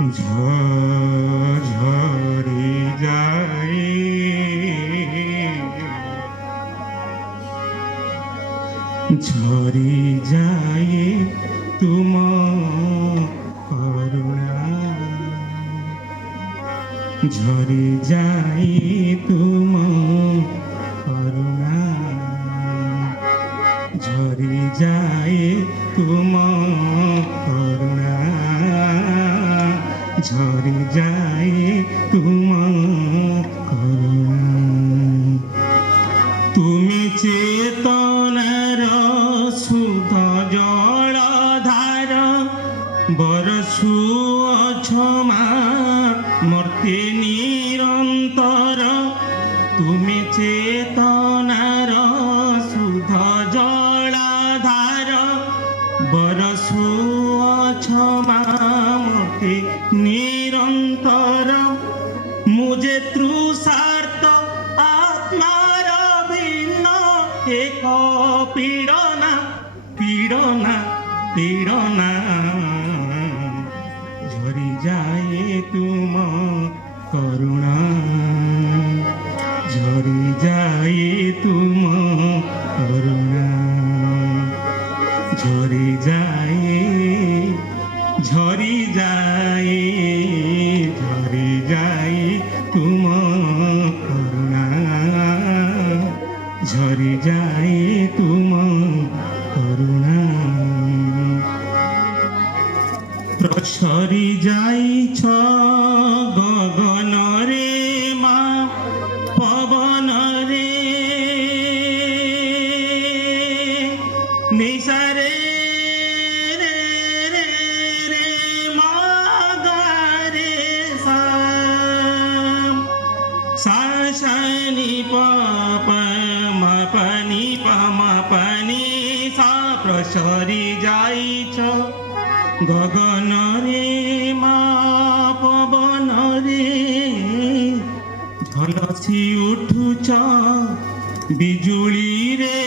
ঝরি যায় ঝরি যায় তুম করুণা ঝরি যায় তুম করুণা ঝরি যায় তুম করুণা ঝরি যায় তুম করুণা তুমি চেতনার সুধ জলধার বরসুছ মা মূর্তি নিরন্তর তুমি চেতনার সুধ জলধার বরসুছ মা মূর্তি নিরন্তর মুঝে তৃষার্ত আত্মার ভিন্ন এক পীড়না পীড়না পীড়না ঝরি যায় তুম করুণা ঝরি যায় তুম করুণা ঝরি যায় ঝরি যায় ঝরি যায় তুম করুণা ঝরি যায় তুম করুণা প্রসরি যাইছ গগনরে মা পবনরে নিশারে সানি পানি পামা পানি সা প্রসরি যাইছ গগনরে মা পবনরে ঝলসি উঠুছ বিজুলিরে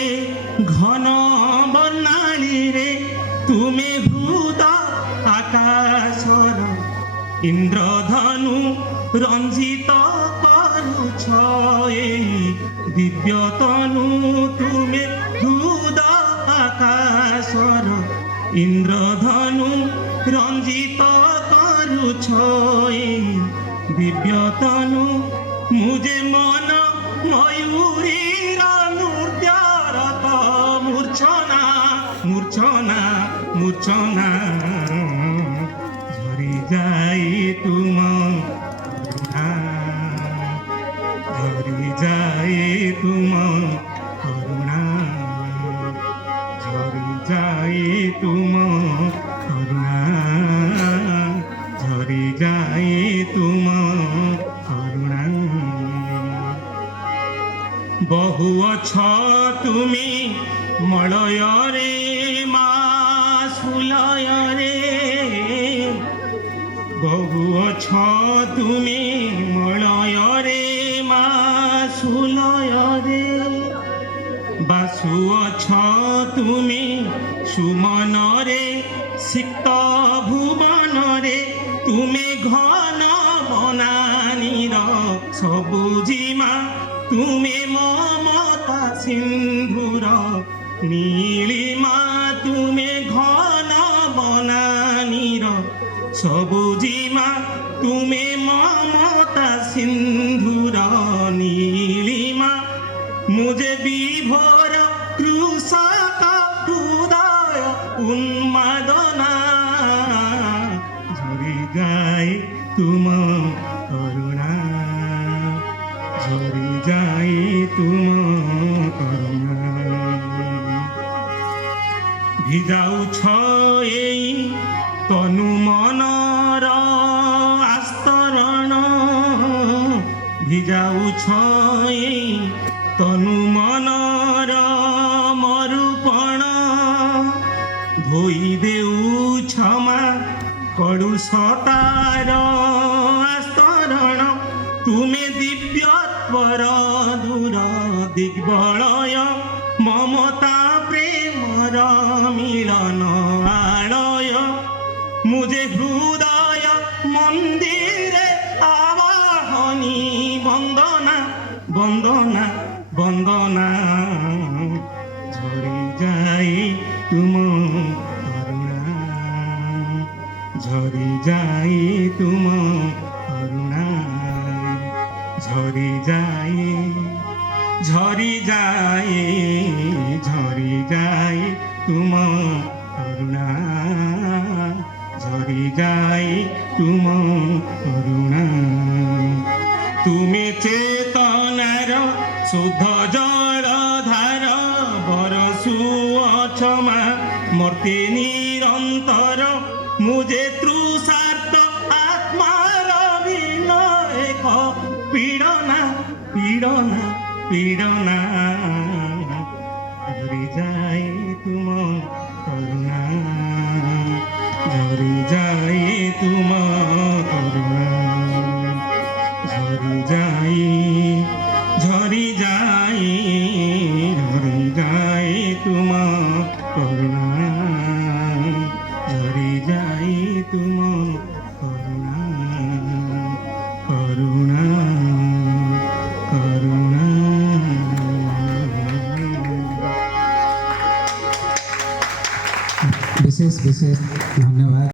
ঘন বর্ণালীরে তুমি হৃদ আকাশর ইন্দ্রধনু রঞ্জিত করুছ এই দিব্যতনু তুমি হৃদ আকাশর ইন্দ্রধনু রঞ্জিত করুছ এই দিব্যতনু মুঝে মন ময়ূরীর নৃত্যরত মূর্ছনা মূর্ছনা মূর্ছনা ঝরি যায় তুম করুণা ঝরি যায় তুম করুণা ঝরি যায় তুম করুণা ঝরি যায় তুম করুণা বহু অছ তুমি মলୟରେ মা সুলୟରେ বহু অছ তুমি মলୟରେ মা সুলୟରେ বাসু অছ তুমি সুমনরে সিক্ত ভুবনরে তুমি ঘন বনানীর সবুজিমা তুমি মমতা সিন্ধুর নীলিমা তুমি ঘন বনানীর সবুজিমা তুমি মমতা সিন্ধুর নীলিমা মুঝে বিভোর কৃষক হৃদয় উন্মাদনা ঝরি যায় তুম করুণা ঝরি যায় তুম করুণা ভিজাউছ এই তনু মনর আস্তরণ ভিজাউছ এই তনু মনর মরুপণ ধোই দেউছ মা কড়ুষতার আস্তরণ তুমি দিব্যৎপর দূর দিগ্বলয় মমতা প্রেমর মিলন আলয় মুঝে হৃদয় মন মন্দিরে আবাহনী বন্দনা বন্দনা বন্দনা ঝরে যায় তুম করুণা ঝরে যায় তুম করুণা ঝরে যায় ঝরি যায় ঝরি যায় তুম করুণা ঝরি যায় তুম করুণা তুমি চেতনার শুদ্ধ জল ধার বরসু অছমা মূর্তি নিরন্তর মুজে তৃষার্ত আত্মার ভিন্ন এক পীড়না পীড়না পীড়না ঝরি যায় তুম করুণা ঝরি যায় তুম করুণা ঝরি যায় ঝরি যায় ঝরি যায় তুম করুণা ঝরি যায় তুম করুণা করুণা করুণা विशेष विशेष धन्यवाद।